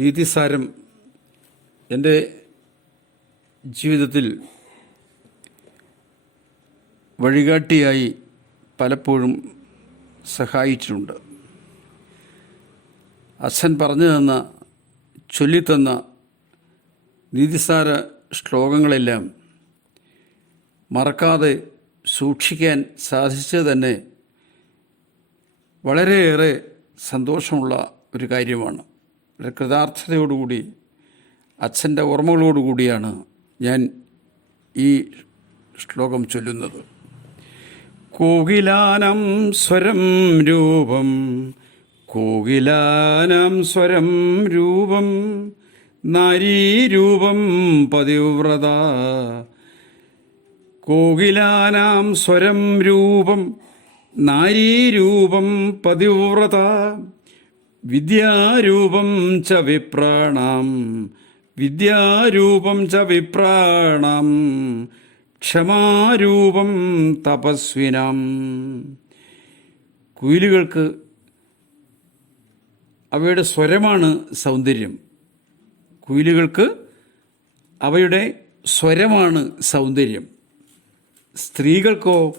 നീതിസാരം എന്റെ ജീവിതത്തിൽ വഴികാട്ടിയായി പലപ്പോഴും സഹായിച്ചിട്ടുണ്ട്. അച്ഛൻ പറഞ്ഞു തന്ന ചൊല്ലിത്തന്ന നീതിസാര ശ്ലോകങ്ങളെല്ലാം മറക്കാതെ സൂക്ഷിക്കാൻ സാധിച്ചത് തന്നെ വളരെയേറെ സന്തോഷമുള്ള ഒരു കാര്യമാണ്. ഒരു കൃതാർത്ഥതയോടുകൂടി അച്ഛന്റെ ഓർമ്മകളോടുകൂടിയാണ് ഞാൻ ഈ ശ്ലോകം ചൊല്ലുന്നത്. കോകിലാനം സ്വരം രൂപം കോകിലാനം സ്വരം രൂപം നാരീരൂപം പതിവ്രത. കോകിലാനാം സ്വരം രൂപം നാരീരൂപം പതിവ്രത. വിദ്യാരൂപം ച വിപ്രാണം. വിദ്യാരൂപം ച വിപ്രാണം. ക്ഷമാരൂപം തപസ്വിനം. കുയിലുകൾക്ക് അവയുടെ സ്വരമാണ് സൗന്ദര്യം. കുയിലുകൾക്ക് അവയുടെ സ്വരമാണ് സൗന്ദര്യം. സ്ത്രീകൾക്കോ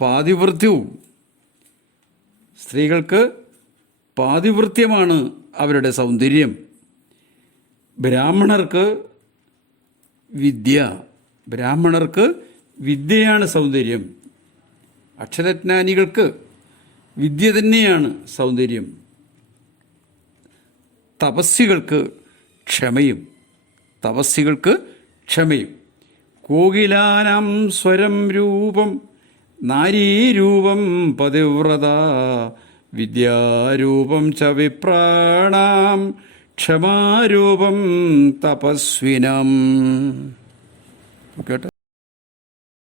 പാതിവൃത്യവും. സ്ത്രീകൾക്ക് പാതിവൃത്യമാണ് അവരുടെ സൗന്ദര്യം. ബ്രാഹ്മണർക്ക് വിദ്യ. ബ്രാഹ്മണർക്ക് വിദ്യയാണ് സൗന്ദര്യം. അക്ഷരജ്ഞാനികൾക്ക് വിദ്യ തന്നെയാണ് സൗന്ദര്യം. തപസ്സികൾക്ക് ക്ഷമയും. തപസ്സികൾക്ക് ക്ഷമയും. കോകിലാനം സ്വരം രൂപം നാരീരൂപം പതിവ്രത. വിദ്യാരൂപം ച വിപ്രാണാം ക്ഷമാരൂപം തപസ്വിനം. കേട്ടോ?